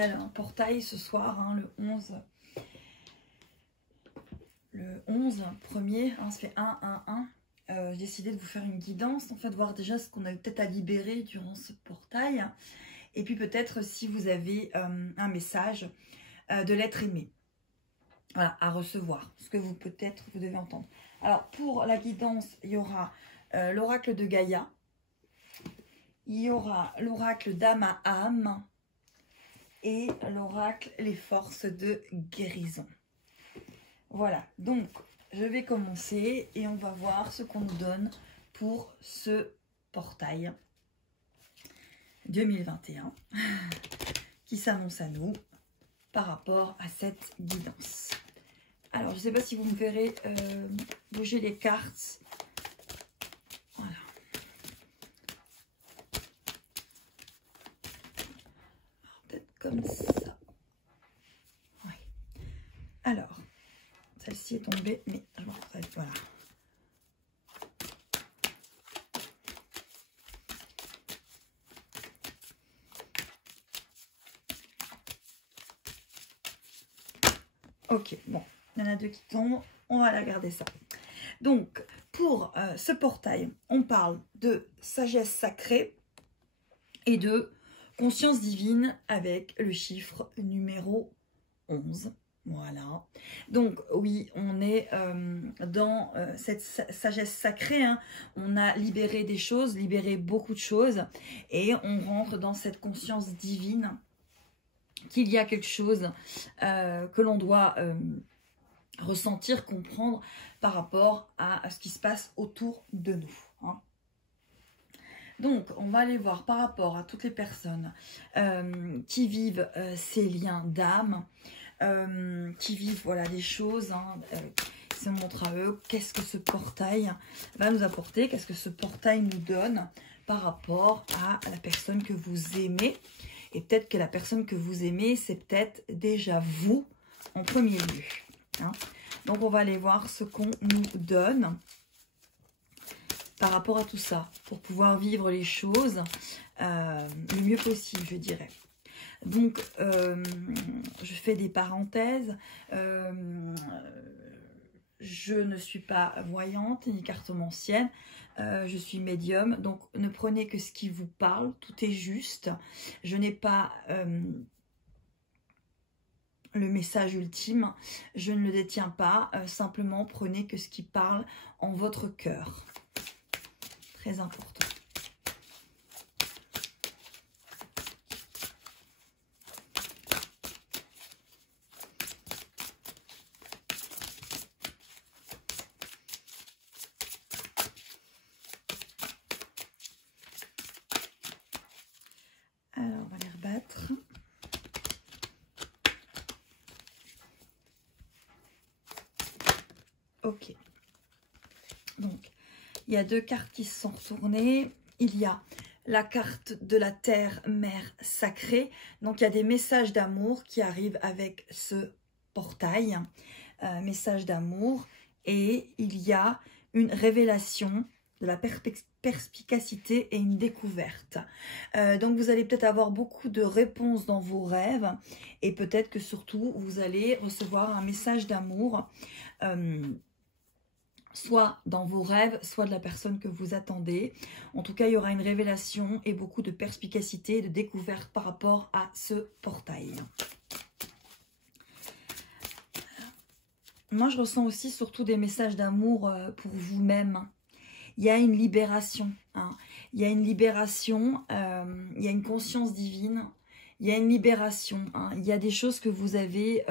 y a un portail ce soir, hein, le 11. Le 11, premier, hein, ça fait 1, 1, 1. J'ai décidé de vous faire une guidance, en fait, voir déjà ce qu'on a peut-être à libérer durant ce portail. Et puis peut-être si vous avez un message de l'être aimé. Voilà, à recevoir, ce que vous peut-être vous devez entendre. Alors pour la guidance, il y aura l'oracle de Gaïa, il y aura l'oracle d'âme à âme et l'oracle les forces de guérison. Voilà, donc je vais commencer et on va voir ce qu'on nous donne pour ce portail 2021 qui s'annonce à nous par rapport à cette guidance. Alors, je ne sais pas si vous me verrez bouger les cartes. Voilà. Peut-être comme ça. Oui. Alors, celle-ci est tombée, mais je m'en rappelle. Voilà. Ok, bon, il y en a deux qui tombent, on va la garder ça. Donc, pour ce portail, on parle de sagesse sacrée et de conscience divine avec le chiffre numéro 11. Voilà. Donc, oui, on est dans cette sagesse sacrée. Hein. On a libéré des choses, libéré beaucoup de choses et on rentre dans cette conscience divine qu'il y a quelque chose que l'on doit ressentir, comprendre par rapport à ce qui se passe autour de nous. Hein. Donc, on va aller voir par rapport à toutes les personnes qui vivent ces liens d'âme, qui vivent voilà, des choses, hein, qui se montrent à eux, qu'est-ce que ce portail va nous apporter, qu'est-ce que ce portail nous donne par rapport à la personne que vous aimez. Et peut-être que la personne que vous aimez, c'est peut-être déjà vous en premier lieu. Hein. Donc, on va aller voir ce qu'on nous donne par rapport à tout ça, pour pouvoir vivre les choses le mieux possible, je dirais. Donc, je fais des parenthèses. Je ne suis pas voyante ni cartomancienne. Je suis médium, donc ne prenez que ce qui vous parle, tout est juste. Je n'ai pas le message ultime, je ne le détiens pas, simplement prenez que ce qui parle en votre cœur. Très important. Alors, on va les rebattre. Ok. Donc, il y a deux cartes qui se sont retournées. Il y a la carte de la terre, mère sacrée. Donc, il y a des messages d'amour qui arrivent avec ce portail. Message d'amour. Et il y a une révélation de la perspicacité et une découverte. Donc, vous allez peut-être avoir beaucoup de réponses dans vos rêves. Et peut-être que surtout, vous allez recevoir un message d'amour soit dans vos rêves, soit de la personne que vous attendez. En tout cas, il y aura une révélation et beaucoup de perspicacité et de découverte par rapport à ce portail. Moi, je ressens aussi surtout des messages d'amour pour vous-même. Il y a une libération. Hein. Il y a une libération, il y a une conscience divine. Il y a une libération. Hein. Il y a des choses que vous avez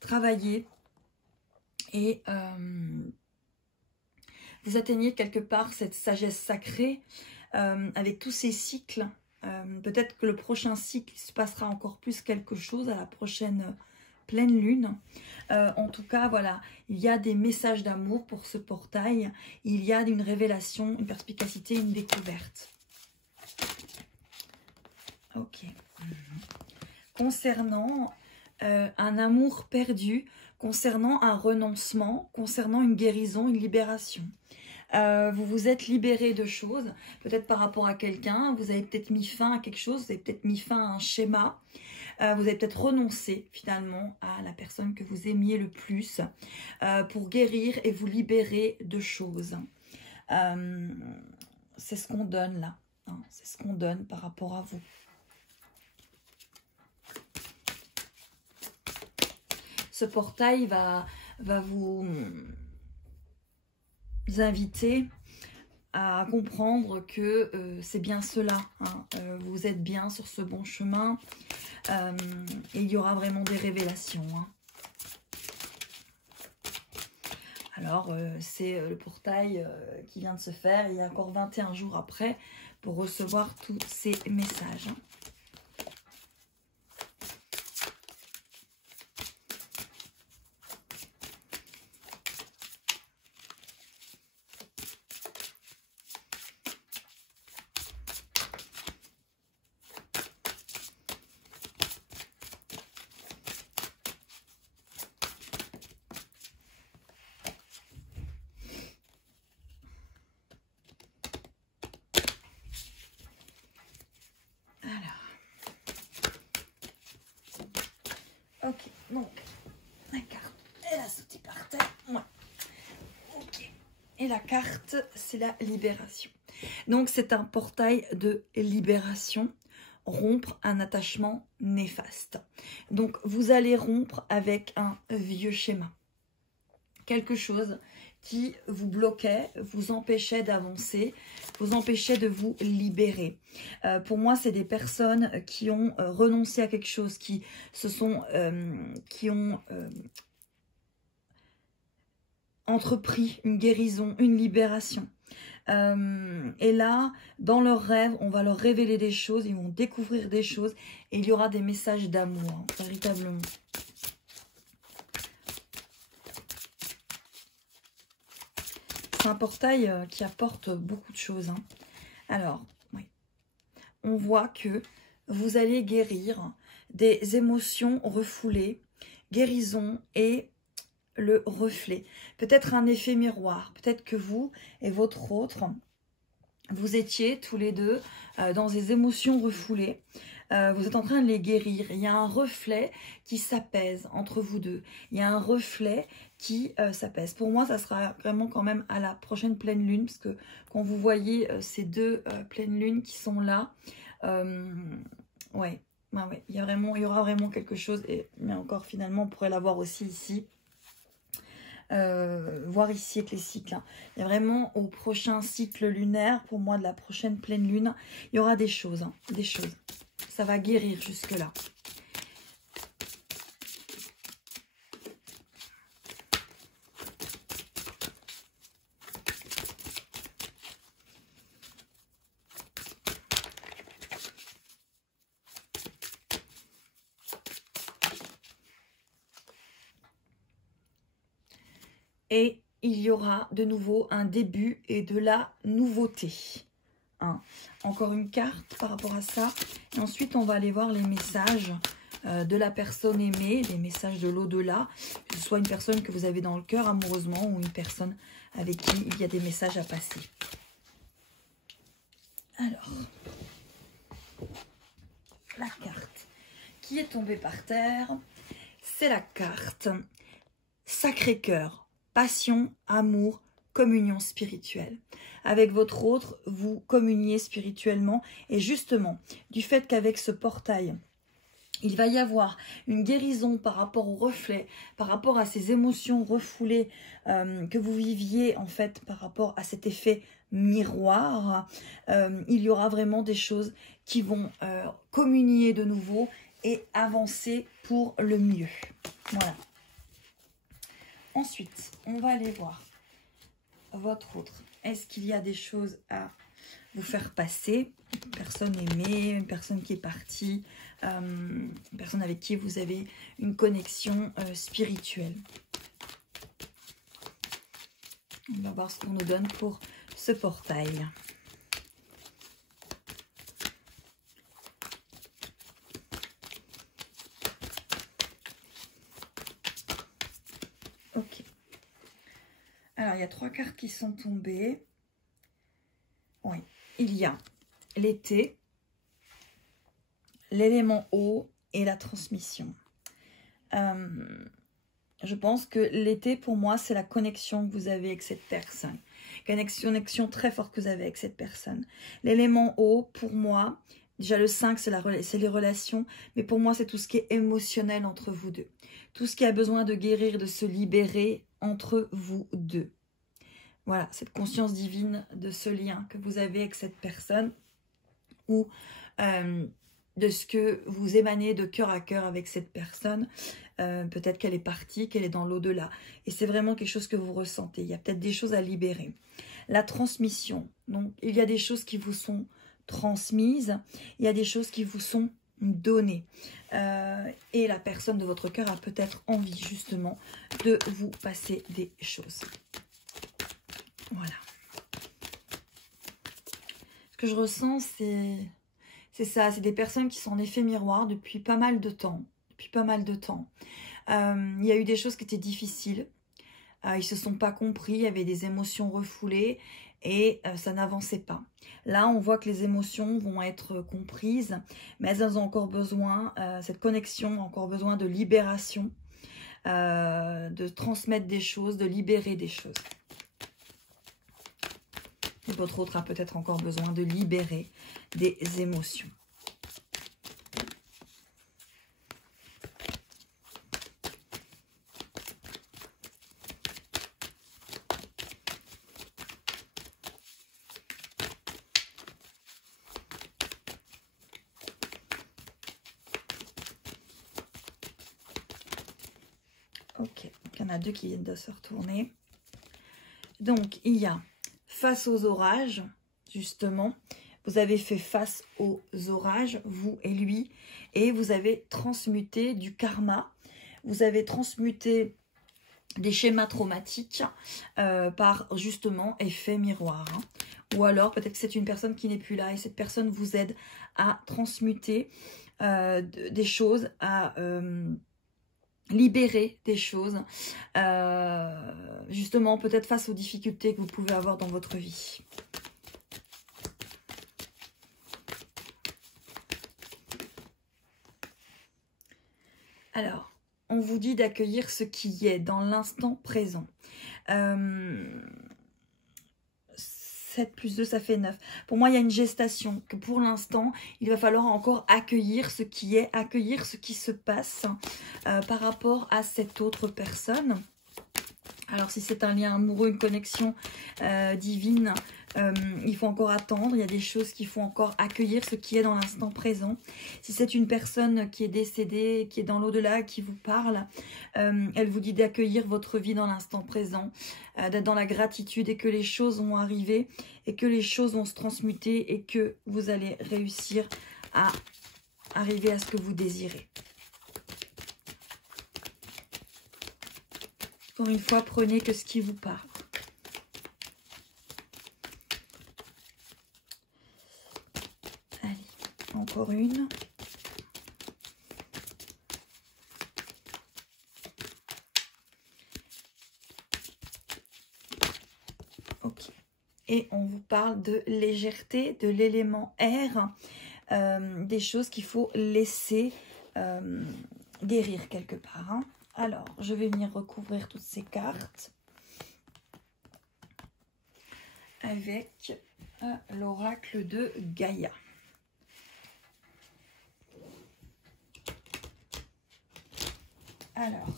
travaillées et vous atteignez quelque part cette sagesse sacrée avec tous ces cycles. Peut-être que le prochain cycle se passera encore plus quelque chose à la prochaine pleine lune. En tout cas, voilà, il y a des messages d'amour pour ce portail. Il y a une révélation, une perspicacité, une découverte. Ok. Concernant un amour perdu, concernant un renoncement, concernant une guérison, une libération. vous vous êtes libéré de choses, peut-être par rapport à quelqu'un, vous avez peut-être mis fin à quelque chose, vous avez peut-être mis fin à un schéma, vous avez peut-être renoncé finalement à la personne que vous aimiez le plus pour guérir et vous libérer de choses. C'est ce qu'on donne là, hein, c'est ce qu'on donne par rapport à vous. Ce portail va vous inviter à comprendre que c'est bien cela, hein, vous êtes bien sur ce bon chemin et il y aura vraiment des révélations. Hein. Alors, c'est le portail qui vient de se faire, il y a encore 21 jours après pour recevoir tous ces messages. Hein. Ok, donc la carte, elle a sauté par terre. Ouais. Ok. Et la carte, c'est la libération. Donc c'est un portail de libération. Rompre un attachement néfaste. Donc vous allez rompre avec un vieux schéma. Quelque chose qui vous bloquait, vous empêchait d'avancer, vous empêchait de vous libérer. Pour moi, c'est des personnes qui ont renoncé à quelque chose, qui ont entrepris une guérison, une libération. Et là, dans leurs rêves, on va leur révéler des choses, ils vont découvrir des choses et il y aura des messages d'amour, hein, véritablement. C'est un portail qui apporte beaucoup de choses. Hein. Alors, oui. On voit que vous allez guérir des émotions refoulées, guérison et le reflet. Peut-être un effet miroir. Peut-être que vous et votre autre, vous étiez tous les deux dans des émotions refoulées. Vous êtes en train de les guérir. Il y a un reflet qui s'apaise entre vous deux. Il y a un reflet qui s'apaise. Pour moi, ça sera vraiment quand même à la prochaine pleine lune, parce que quand vous voyez ces deux pleines lunes qui sont là, ouais, il y aura vraiment quelque chose. Mais encore, finalement, on pourrait l'avoir aussi ici. Voir ici avec les cycles. Hein. Il y a vraiment au prochain cycle lunaire, pour moi, de la prochaine pleine lune, il y aura des choses. Hein, des choses. Ça va guérir jusque-là. Et il y aura de nouveau un début et de la nouveauté. Hein. Encore une carte par rapport à ça. Et ensuite, on va aller voir les messages de la personne aimée, les messages de l'au-delà. Que ce soit une personne que vous avez dans le cœur amoureusement ou une personne avec qui il y a des messages à passer. Alors, la carte qui est tombée par terre, c'est la carte Sacré-Cœur. Passion, amour, communion spirituelle. Avec votre autre, vous communiez spirituellement. Et justement, du fait qu'avec ce portail, il va y avoir une guérison par rapport au reflet, par rapport à ces émotions refoulées que vous viviez en fait par rapport à cet effet miroir. Il y aura vraiment des choses qui vont communier de nouveau et avancer pour le mieux. Voilà. Ensuite, on va aller voir votre autre. Est-ce qu'il y a des choses à vous faire passer? Une personne aimée, une personne qui est partie, une personne avec qui vous avez une connexion spirituelle. On va voir ce qu'on nous donne pour ce portail. Ok. Alors, il y a 3 cartes qui sont tombées. Oui, il y a l'été, l'élément eau et la transmission. Je pense que l'été, pour moi, c'est la connexion que vous avez avec cette personne. Connexion très forte que vous avez avec cette personne. L'élément eau, pour moi, déjà le 5, c'est les relations. Mais pour moi, c'est tout ce qui est émotionnel entre vous deux. Tout ce qui a besoin de guérir, de se libérer entre vous deux. Voilà, cette conscience divine de ce lien que vous avez avec cette personne. Ou de ce que vous émanez de cœur à cœur avec cette personne. Peut-être qu'elle est partie, qu'elle est dans l'au-delà. Et c'est vraiment quelque chose que vous ressentez. Il y a peut-être des choses à libérer. La transmission. Donc, il y a des choses qui vous sont transmises. Il y a des choses qui vous sont données. Et la personne de votre cœur a peut-être envie, justement, de vous passer des choses. Voilà. Ce que je ressens, c'est ça. C'est des personnes qui sont en effet miroir depuis pas mal de temps. Il y a eu des choses qui étaient difficiles. Ils ne se sont pas compris. Il y avait des émotions refoulées et ça n'avançait pas. Là, on voit que les émotions vont être comprises, mais elles ont encore besoin, cette connexion a encore besoin de libération, de transmettre des choses, de libérer des choses. Et votre autre a peut-être encore besoin de libérer des émotions. Ok, il y en a 2 qui viennent de se retourner. Donc, il y a face aux orages, justement. Vous avez fait face aux orages, vous et lui. Et vous avez transmuté du karma. Vous avez transmuté des schémas traumatiques par, justement, effet miroir. Hein. Ou alors, peut-être que c'est une personne qui n'est plus là. Et cette personne vous aide à transmuter des choses, à... libérer des choses, justement peut-être face aux difficultés que vous pouvez avoir dans votre vie. Alors, on vous dit d'accueillir ce qui est dans l'instant présent. 7 plus 2, ça fait 9. Pour moi, il y a une gestation, que pour l'instant, il va falloir encore accueillir ce qui est, accueillir ce qui se passe par rapport à cette autre personne. Alors, si c'est un lien amoureux, une connexion divine, il faut encore attendre. Il y a des choses qu'il faut encore accueillir, ce qui est dans l'instant présent. Si c'est une personne qui est décédée, qui est dans l'au-delà, qui vous parle, elle vous dit d'accueillir votre vie dans l'instant présent, d'être dans la gratitude et que les choses vont arriver et que les choses vont se transmuter et que vous allez réussir à arriver à ce que vous désirez. Encore une fois, prenez que ce qui vous parle. Allez, encore une. Ok. Et on vous parle de légèreté, de l'élément air, des choses qu'il faut laisser guérir quelque part. Hein. Alors, je vais venir recouvrir toutes ces cartes avec l'oracle de Gaïa. Alors,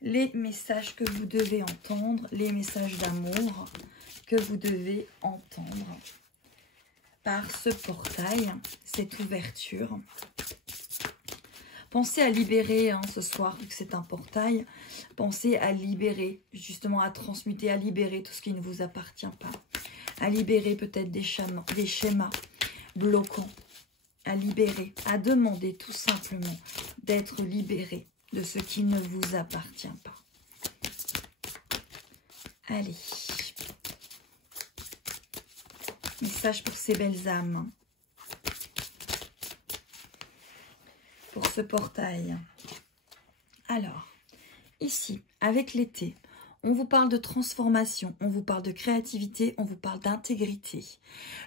les messages que vous devez entendre, les messages d'amour que vous devez entendre par ce portail, cette ouverture. Pensez à libérer ce soir, vu que c'est un portail. Pensez à libérer, justement à transmuter, à libérer tout ce qui ne vous appartient pas. À libérer peut-être des schémas bloquants. À libérer, à demander tout simplement d'être libéré de ce qui ne vous appartient pas. Allez. Message pour ces belles âmes. Pour ce portail. Alors, ici, avec l'été, On vous parle de transformation, on vous parle de créativité, on vous parle d'intégrité.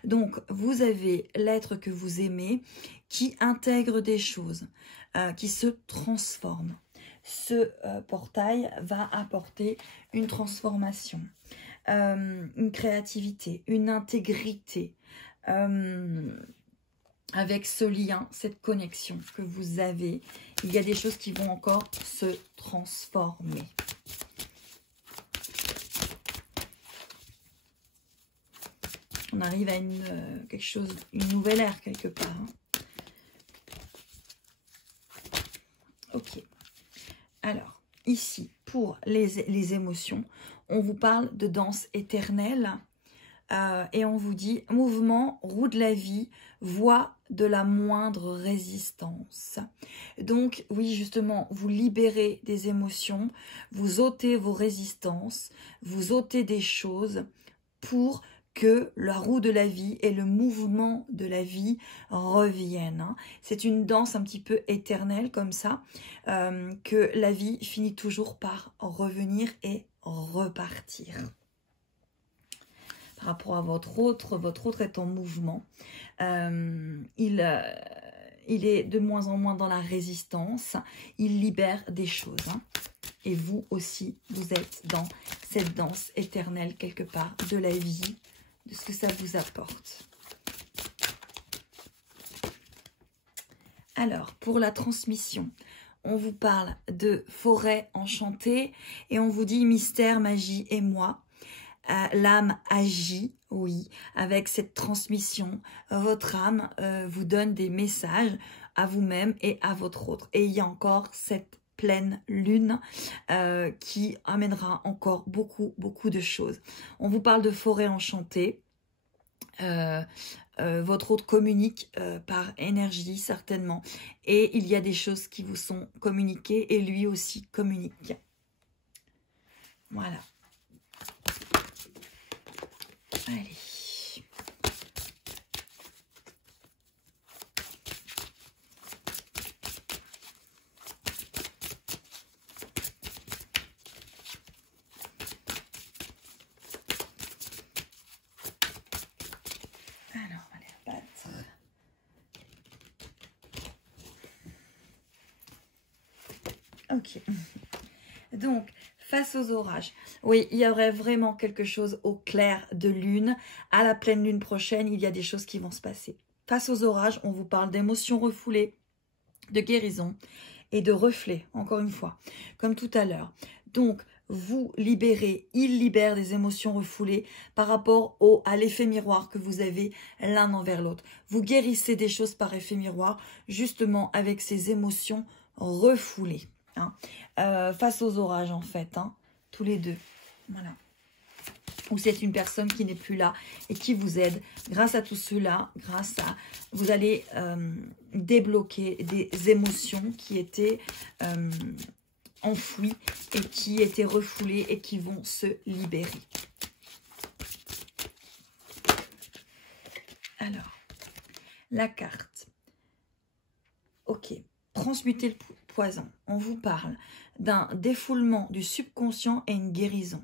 Donc, vous avez l'être que vous aimez qui intègre des choses, qui se transforme. Ce portail va apporter une transformation, une créativité, une intégrité, avec ce lien, cette connexion que vous avez. Il y a des choses qui vont encore se transformer. On arrive à quelque chose, une nouvelle ère quelque part. Hein. Ok. Alors, ici, pour les émotions, on vous parle de danse éternelle et on vous dit mouvement, roue de la vie, voie de la moindre résistance. Donc, oui, justement, vous libérez des émotions, vous ôtez vos résistances, vous ôtez des choses pour que la roue de la vie et le mouvement de la vie reviennent. C'est une danse un petit peu éternelle comme ça, que la vie finit toujours par revenir et repartir. Par rapport à votre autre est en mouvement. Il est de moins en moins dans la résistance, il libère des choses. Et vous aussi, vous êtes dans cette danse éternelle quelque part de la vie, de ce que ça vous apporte. Alors, pour la transmission, on vous parle de forêt enchantée et on vous dit mystère, magie et moi. L'âme agit, oui, avec cette transmission. Votre âme vous donne des messages à vous-même et à votre autre. Et il y a encore cette pleine lune qui amènera encore beaucoup de choses. On vous parle de forêt enchantée. Votre autre communique par énergie certainement. Et il y a des choses qui vous sont communiquées et lui aussi communique. Voilà. Allez. Alors, on va les rebattre. Ok. Donc, face aux orages, oui, il y aurait vraiment quelque chose au clair de lune. À la pleine lune prochaine, il y a des choses qui vont se passer. Face aux orages, on vous parle d'émotions refoulées, de guérison et de reflets, encore une fois, comme tout à l'heure. Donc, vous libérez, il libère des émotions refoulées par rapport à l'effet miroir que vous avez l'un envers l'autre. Vous guérissez des choses par effet miroir, justement avec ces émotions refoulées. Hein. Face aux orages, en fait, hein, tous les deux. Voilà. Ou c'est une personne qui n'est plus là et qui vous aide. Grâce à tout cela, vous allez débloquer des émotions qui étaient enfouies et qui étaient refoulées et qui vont se libérer. Alors, la carte. Ok, transmuter le poison. On vous parle d'un défoulement du subconscient et une guérison.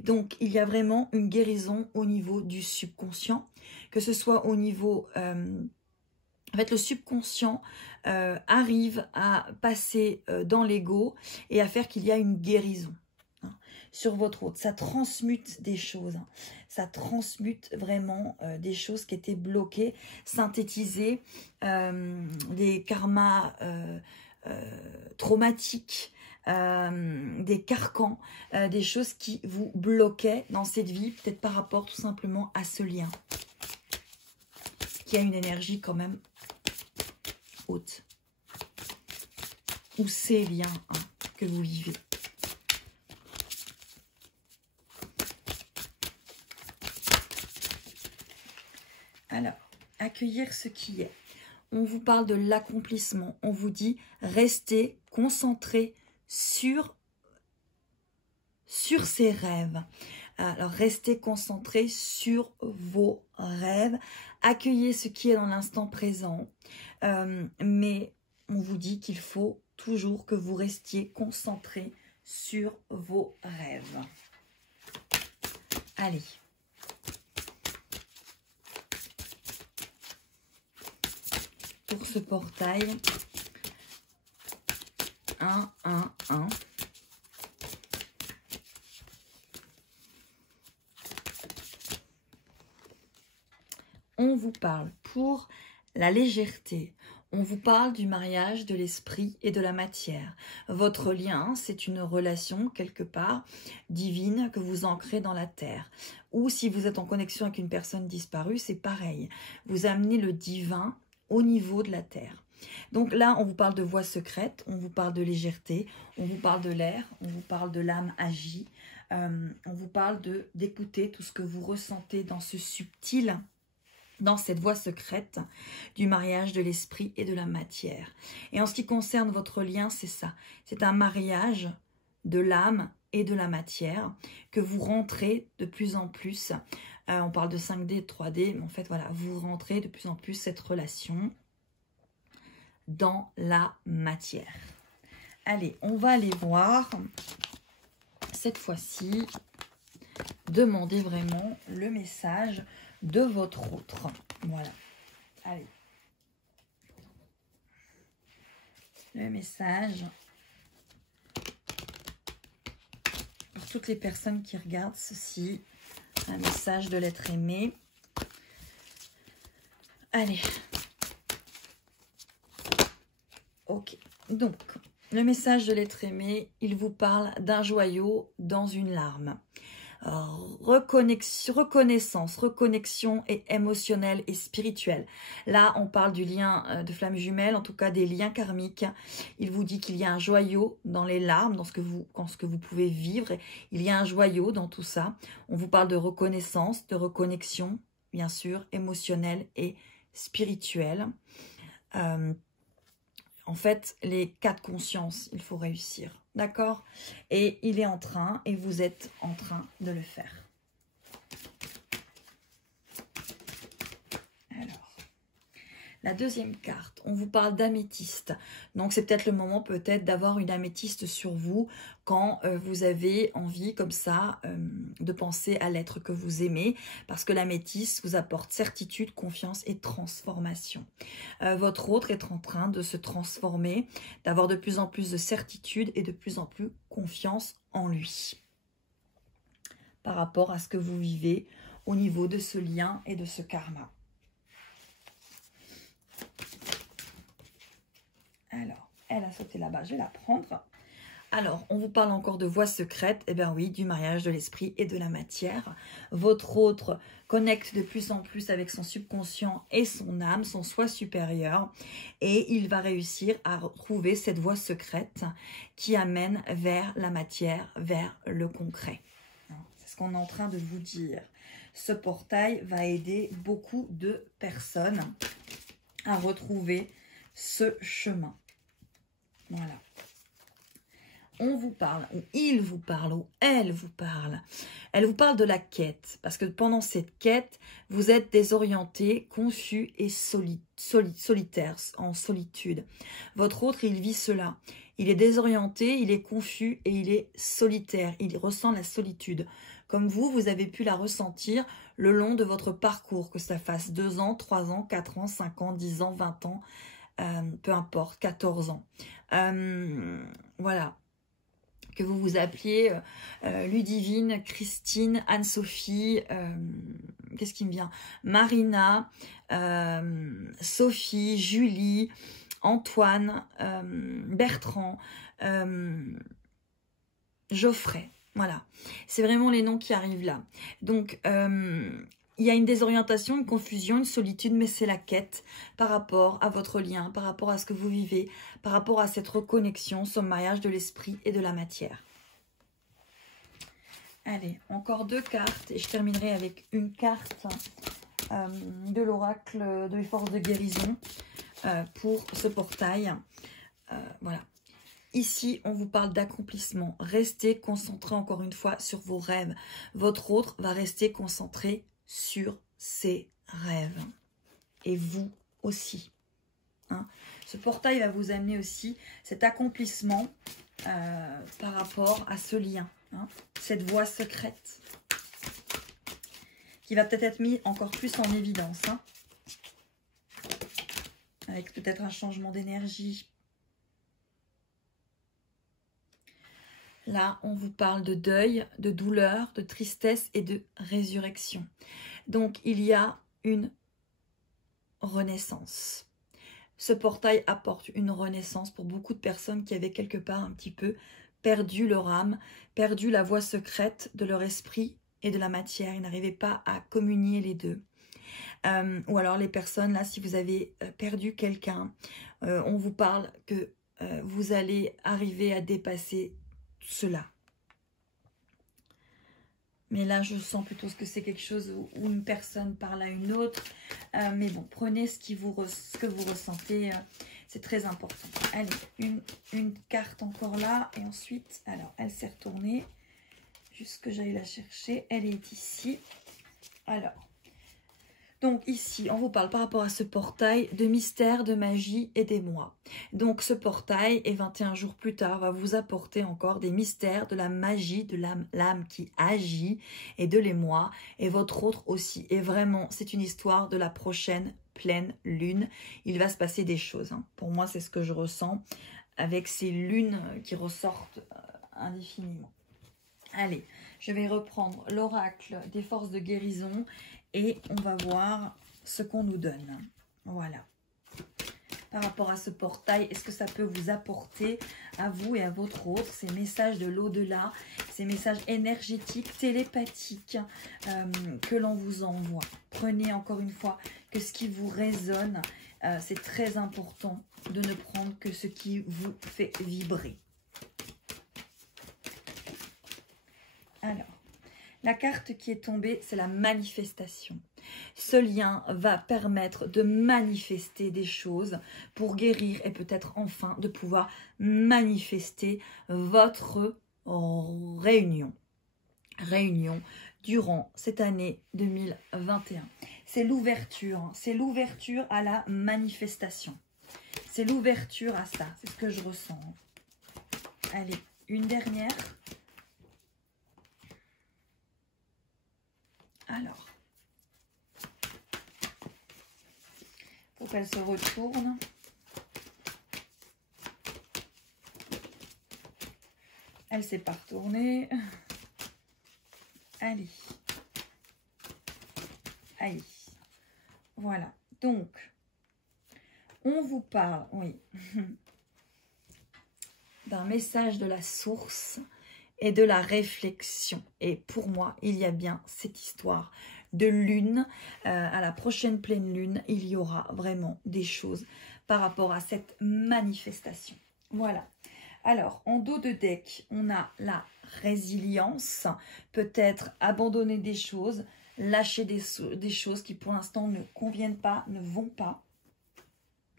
Donc, il y a vraiment une guérison au niveau du subconscient, que ce soit au niveau... en fait, le subconscient arrive à passer dans l'ego et à faire qu'il y a une guérison hein, sur votre autre. Ça transmute des choses. Hein. Ça transmute vraiment des choses qui étaient bloquées, synthétisées, des karmas traumatiques, des carcans, des choses qui vous bloquaient dans cette vie, peut-être par rapport tout simplement à ce lien, qui a une énergie quand même haute, ou ces liens hein, que vous vivez. Alors, accueillir ce qui est. On vous parle de l'accomplissement. On vous dit, restez concentrés sur ces rêves. Alors, restez concentrés sur vos rêves. Accueillez ce qui est dans l'instant présent. Mais on vous dit qu'il faut toujours que vous restiez concentrés sur vos rêves. Allez. Pour ce portail, 1, 1, 1. On vous parle pour la légèreté. On vous parle du mariage de l'esprit et de la matière. Votre lien, c'est une relation quelque part divine que vous ancrez dans la terre. Ou si vous êtes en connexion avec une personne disparue, c'est pareil. Vous amenez le divin au niveau de la terre. Donc là, on vous parle de voix secrète, on vous parle de légèreté, on vous parle de l'air, on vous parle de l'âme agie, on vous parle d'écouter tout ce que vous ressentez dans ce subtil, dans cette voie secrète du mariage de l'esprit et de la matière. Et en ce qui concerne votre lien, c'est ça. C'est un mariage de l'âme et de la matière que vous rentrez de plus en plus. On parle de 5D, de 3D, mais en fait, voilà, vous rentrez de plus en plus cette relation dans la matière. Allez, on va aller voir cette fois-ci. Demandez vraiment le message de votre autre. Voilà. Allez. Le message pour toutes les personnes qui regardent ceci. Un message de l'être aimé. Allez. Ok. Donc, le message de l'être aimé, il vous parle d'un joyau dans une larme. Reconnaissance, reconnexion et émotionnelle et spirituelle. Là, on parle du lien de flamme jumelle, en tout cas des liens karmiques. Il vous dit qu'il y a un joyau dans les larmes, dans ce que vous pouvez vivre. Il y a un joyau dans tout ça. On vous parle de reconnaissance, de reconnexion, bien sûr, émotionnelle et spirituelle. En fait, les 4 consciences, il faut réussir. D'accord? Et il est en train, et vous êtes en train de le faire. Alors, la deuxième carte, on vous parle d'améthyste. Donc, c'est peut-être le moment d'avoir une améthyste sur vous quand vous avez envie comme ça de penser à l'être que vous aimez. Parce que l'améthyste vous apporte certitude, confiance et transformation. Votre autre est en train de se transformer, d'avoir de plus en plus de certitude et de plus en plus confiance en lui. Par rapport à ce que vous vivez au niveau de ce lien et de ce karma. Alors, elle a sauté là-bas, je vais la prendre. Alors, on vous parle encore de voie secrète. Eh bien oui, du mariage de l'esprit et de la matière. Votre autre connecte de plus en plus avec son subconscient et son âme, son soi supérieur. Et il va réussir à retrouver cette voie secrète qui amène vers la matière, vers le concret. C'est ce qu'on est en train de vous dire. Ce portail va aider beaucoup de personnes à retrouver ce chemin. Voilà. On vous parle, ou il vous parle, ou elle vous parle. Elle vous parle de la quête, parce que pendant cette quête, vous êtes désorienté, confus et solitaire, en solitude. Votre autre, il vit cela. Il est désorienté, il est confus et il est solitaire. Il ressent la solitude. Comme vous avez pu la ressentir le long de votre parcours, que ça fasse 2 ans, 3 ans, 4 ans, 5 ans, 10 ans, 20 ans, peu importe, 14 ans. Voilà. Que vous vous appeliez Ludivine, Christine, Anne-Sophie, qu'est-ce qui me vient? Marina, Sophie, Julie, Antoine, Bertrand, Geoffrey. Voilà, c'est vraiment les noms qui arrivent là. Donc, il y a une désorientation, une confusion, une solitude, mais c'est la quête par rapport à votre lien, par rapport à ce que vous vivez, par rapport à cette reconnexion, ce mariage de l'esprit et de la matière. Allez, encore 2 cartes et je terminerai avec une carte de l'oracle de forces de guérison pour ce portail. Voilà. Ici, on vous parle d'accomplissement. Restez concentré encore une fois sur vos rêves. Votre autre va rester concentré sur ses rêves. Et vous aussi. Hein. Ce portail va vous amener aussi cet accomplissement par rapport à ce lien. Hein. Cette voie secrète. qui va peut-être être mis encore plus en évidence. Hein. Avec peut-être un changement d'énergie. Là, on vous parle de deuil, de douleur, de tristesse et de résurrection. Donc, il y a une renaissance. Ce portail apporte une renaissance pour beaucoup de personnes qui avaient quelque part un petit peu perdu leur âme, perdu la voie secrète de leur esprit et de la matière. Ils n'arrivaient pas à communier les deux. Ou alors les personnes, là, si vous avez perdu quelqu'un, on vous parle que vous allez arriver à dépasser cela. Mais là, je sens plutôt que c'est quelque chose où une personne parle à une autre. Mais bon, prenez ce que vous ressentez. C'est très important. Allez, une carte encore là. Et ensuite, alors, elle s'est retournée. Juste que j'aille la chercher. Elle est ici. Alors, donc ici, on vous parle par rapport à ce portail de mystère, de magie et des mois. Donc ce portail, et 21 jours plus tard, va vous apporter encore des mystères, de la magie, de l'âme qui agit et de l'émoi, et votre autre aussi. Et vraiment, c'est une histoire de la prochaine pleine lune. Il va se passer des choses. Hein. Pour moi, c'est ce que je ressens avec ces lunes qui ressortent indéfiniment. Allez, je vais reprendre l'oracle des forces de guérison et on va voir ce qu'on nous donne. Voilà. Par rapport à ce portail, est-ce que ça peut vous apporter à vous et à votre autre ces messages de l'au-delà, ces messages énergétiques, télépathiques que l'on vous envoie. Prenez encore une fois que ce qui vous résonne, c'est très important de ne prendre que ce qui vous fait vibrer. Alors, la carte qui est tombée, c'est la manifestation. Ce lien va permettre de manifester des choses pour guérir et peut-être enfin de pouvoir manifester votre réunion. Réunion durant cette année 2021. C'est l'ouverture à la manifestation. C'est l'ouverture à ça, c'est ce que je ressens. Allez, une dernière. Alors, faut qu'elle se retourne. Elle s'est pas retournée. Allez. Allez. Voilà. Donc, on vous parle, oui, d'un message de la source et de la réflexion. Et pour moi, il y a bien cette histoire de lune. À la prochaine pleine lune, il y aura vraiment des choses par rapport à cette manifestation. Voilà. Alors, en dos de deck, on a la résilience. Peut-être abandonner des choses, lâcher des choses qui pour l'instant ne conviennent pas, ne vont pas.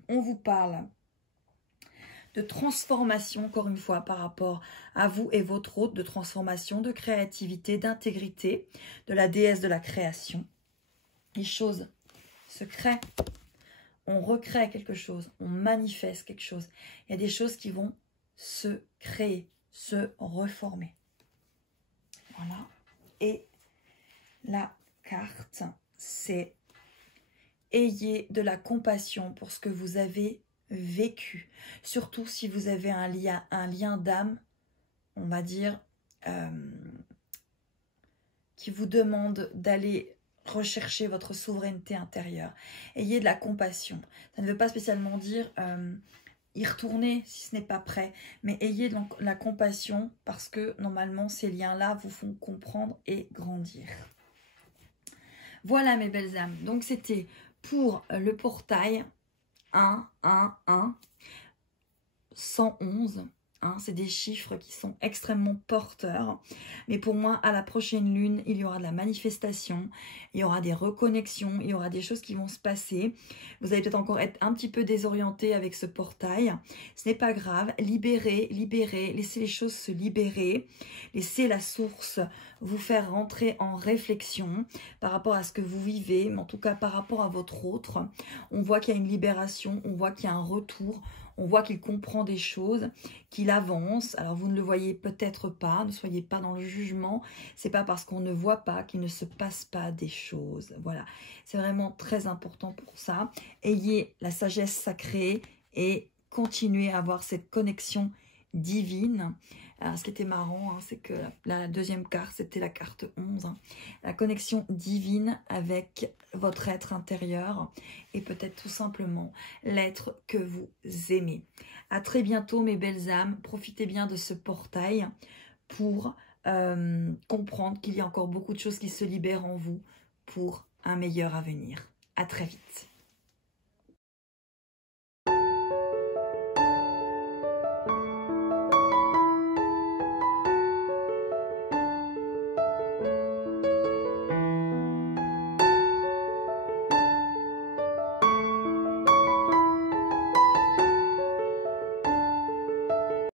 On vous parle de transformation, encore une fois, par rapport à vous et votre hôte, de transformation, de créativité, d'intégrité, de la déesse de la création. Les choses se créent, on recrée quelque chose, on manifeste quelque chose. Il y a des choses qui vont se créer, se reformer. Voilà. Et la carte, c'est ayez de la compassion pour ce que vous avez vécu, surtout si vous avez un lien d'âme, on va dire, qui vous demande d'aller rechercher votre souveraineté intérieure. Ayez de la compassion. Ça ne veut pas spécialement dire y retourner si ce n'est pas prêt, mais ayez de la compassion parce que normalement ces liens-là vous font comprendre et grandir. Voilà mes belles âmes, donc c'était pour le portail 111. Hein, c'est des chiffres qui sont extrêmement porteurs. Mais pour moi, à la prochaine lune, il y aura de la manifestation, il y aura des reconnexions, il y aura des choses qui vont se passer. Vous allez peut-être encore être un petit peu désorienté avec ce portail. Ce n'est pas grave. Libérez, libérez, laissez les choses se libérer. Laissez la source vous faire rentrer en réflexion par rapport à ce que vous vivez, mais en tout cas par rapport à votre autre. On voit qu'il y a une libération, on voit qu'il y a un retour, On voit qu'il comprend des choses, qu'il avance. Alors vous ne le voyez peut-être pas, ne soyez pas dans le jugement. C'est pas parce qu'on ne voit pas qu'il ne se passe pas des choses. Voilà, c'est vraiment très important pour ça. Ayez la sagesse sacrée et continuez à avoir cette connexion divine. Alors, ce qui était marrant, hein, c'est que la deuxième carte, c'était la carte 11. Hein. La connexion divine avec votre être intérieur et peut-être tout simplement l'être que vous aimez. À très bientôt, mes belles âmes. Profitez bien de ce portail pour comprendre qu'il y a encore beaucoup de choses qui se libèrent en vous pour un meilleur avenir. À très vite.